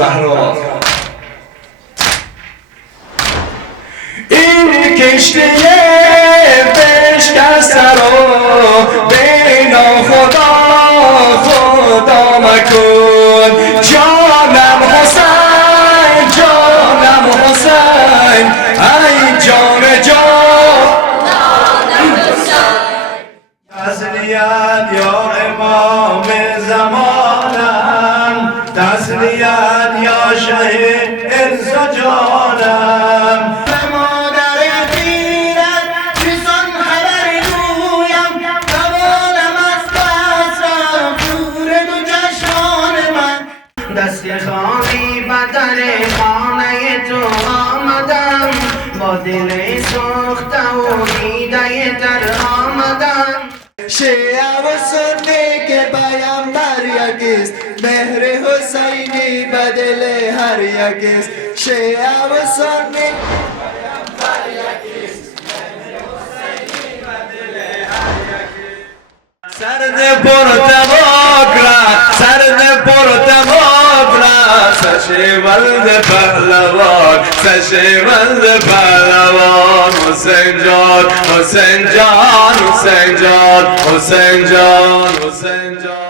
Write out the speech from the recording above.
زهرا. این کشتی بشکسته رو بینا خدا خدا مکن. جانم حسین جانم حسین ای جان جانم حسین. تسلیت یا امام زمانم، تسلیت یا شهید عز جانم. دست خالی بدن خانه تو آمدم، با دل سوخته و دیده تر آمدم. شیعه و سنی که پیامبر یکیست، مهر حسینی به دل هر یکیست. شیعه و سنی پیامبر یکیست، مهر حسینی به دل هر یکیست. سرد پرتباک را سرد پرتباک را سشیوند پهلوان سشیوند پهلوان. حسین جان حسین جان حسین جان حسین جان حسین جان.